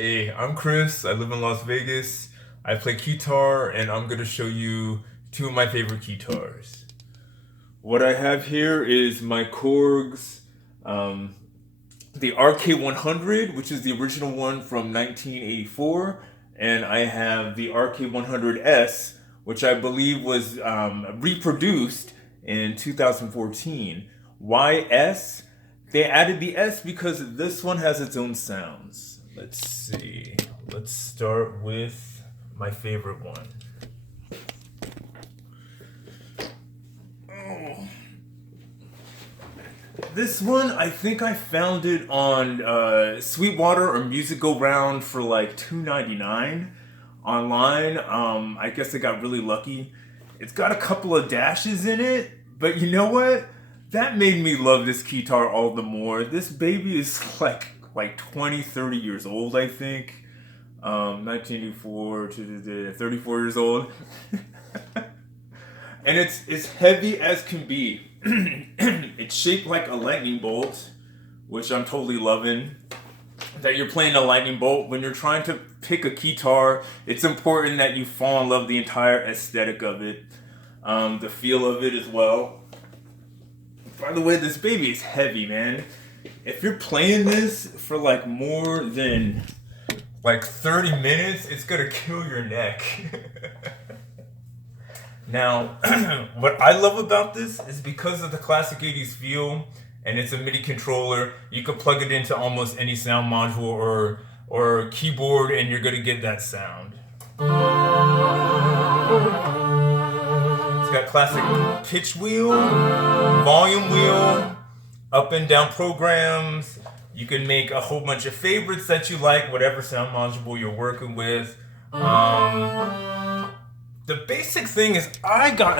Hey, I'm Chris. I live in Las Vegas. I play guitar, and I'm gonna show you two of my favorite guitars. What I have here is my Korg's, um, the RK100, which is the original one from 1984, and I have the RK100S, which I believe was reproduced in 2014. Why S? They added the S because this one has its own sounds. Let's see. Let's start with my favorite one. Oh. This one, I think I found it on Sweetwater or Music Go Round for like $2.99 online. I guess I got really lucky. It's got a couple of dashes in it, but you know what? That made me love this guitar all the more. This baby is like 20, 30 years old, I think. 1984 to 34 years old. And it's heavy as can be. It's shaped like a lightning bolt, which I'm totally loving. That you're playing a lightning bolt when you're trying to pick a guitar. It's important that you fall in love with the entire aesthetic of it, the feel of it as well. By the way, this baby is heavy, man. If you're playing this for like more than like 30 minutes, it's gonna kill your neck. Now, what I love about this is because of the classic 80s feel, and it's a MIDI controller, you could plug it into almost any sound module or keyboard, and you're gonna get that sound. It's got classic pitch wheel, volume wheel, up and down programs. You can make a whole bunch of favorites that you like, whatever sound module you're working with. The basic thing is I fell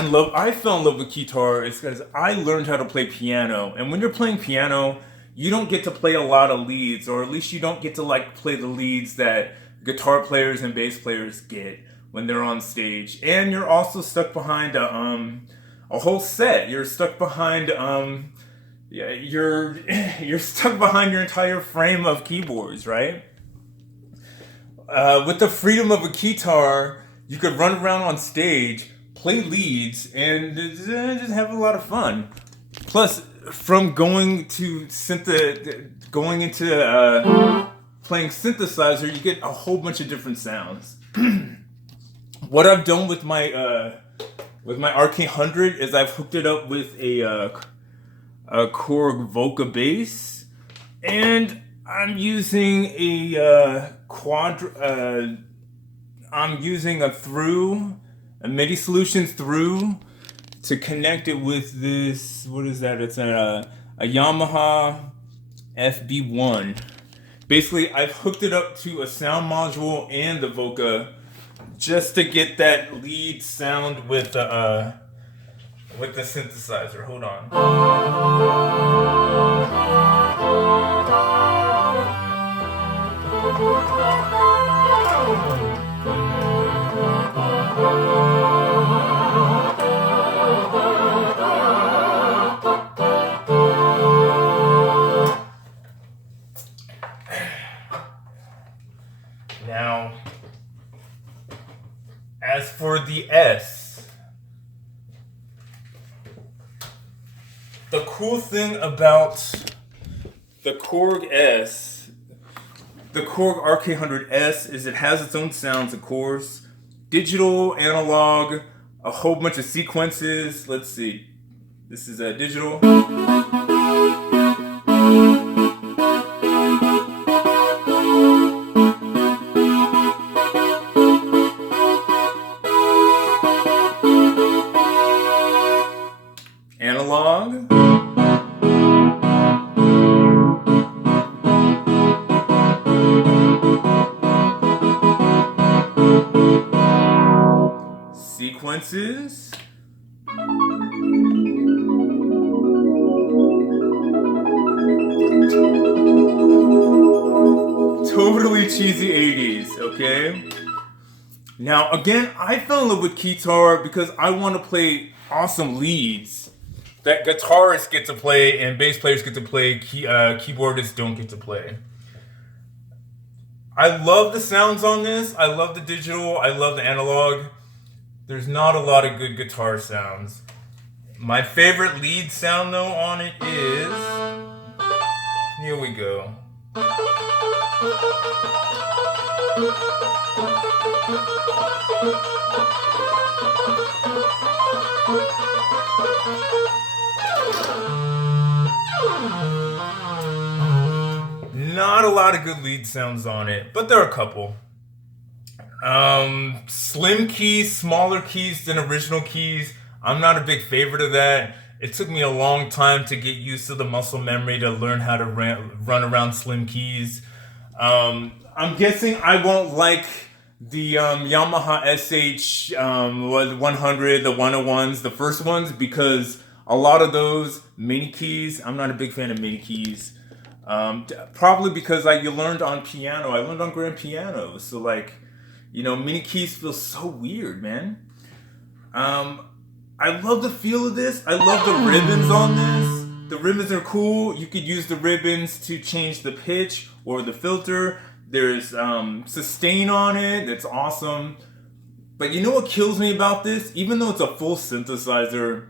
in love with guitar is because I learned how to play piano. And when you're playing piano, you don't get to play a lot of leads, or at least you don't get to like play the leads that guitar players and bass players get when they're on stage. And you're also stuck behind a whole set. You're stuck behind yeah, you're stuck behind your entire frame of keyboards, right? With the freedom of a guitar, you could run around on stage, play leads, and just have a lot of fun. Plus, from going into playing synthesizer, you get a whole bunch of different sounds. What I've done with my RK100 is I've hooked it up with a Korg Voca bass, and I'm using I'm using a MIDI solution through to connect it with this. What is that? It's a Yamaha FB1. Basically, I've hooked it up to a sound module and the Voca just to get that lead sound with the synthesizer. Hold on. Now, as for the S, the cool thing about the Korg S, the Korg RK100S, is it has its own sounds, of course. Digital, analog, a whole bunch of sequences. Let's see. This is a digital. Analog. Sequences. Totally cheesy 80s, okay? Now, again, I fell in love with guitar because I want to play awesome leads that guitarists get to play and bass players get to play, keyboardists don't get to play. I love the sounds on this. I love the digital. I love the analog. There's not a lot of good guitar sounds. My favorite lead sound though on it is, here we go. Not a lot of good lead sounds on it, but there are a couple. Slim keys, smaller keys than original keys. I'm not a big favorite of that. It took me a long time to get used to the muscle memory to learn how to run around slim keys. I'm guessing I won't like the Yamaha SH 100, the 101s, the first ones, because a lot of those mini keys, I'm not a big fan of mini keys. Probably because you learned on piano. I learned on grand piano, so mini keys feel so weird, man. I love the feel of this. I love the ribbons on this. The ribbons are cool. You could use the ribbons to change the pitch or the filter. There's sustain on it. That's awesome. But you know what kills me about this? Even though it's a full synthesizer,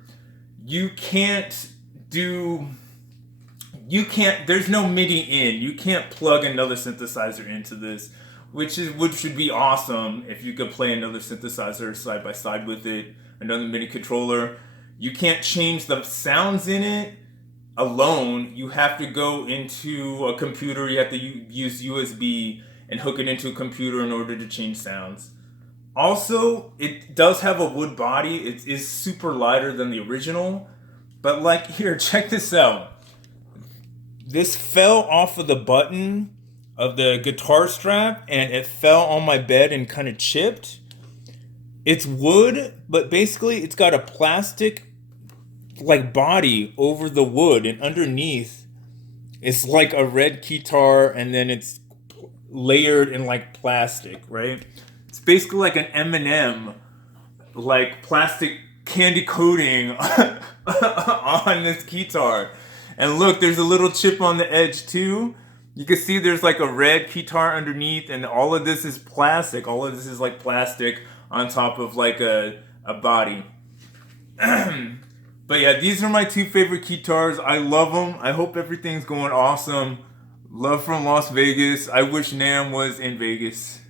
there's no MIDI in. You can't plug another synthesizer into this, which should be awesome if you could play another synthesizer side by side with it, another MIDI controller. You can't change the sounds in it alone. You have to go into a computer. You have to use USB and hook it into a computer in order to change sounds. Also, it does have a wood body. It is super lighter than the original. But here, check this out. This fell off of the button of the guitar strap and it fell on my bed and kind of chipped. It's wood, but basically it's got a plastic body over the wood, and underneath it's like a red keytar, and then it's layered in plastic, right? It's basically like an M&M, plastic candy coating on this keytar. And look, there's a little chip on the edge too. You can see there's a red keytar underneath, and all of this is plastic. All of this is plastic on top of a body. But yeah, these are my two favorite keytars. I love them. I hope everything's going awesome. Love from Las Vegas. I wish NAMM was in Vegas.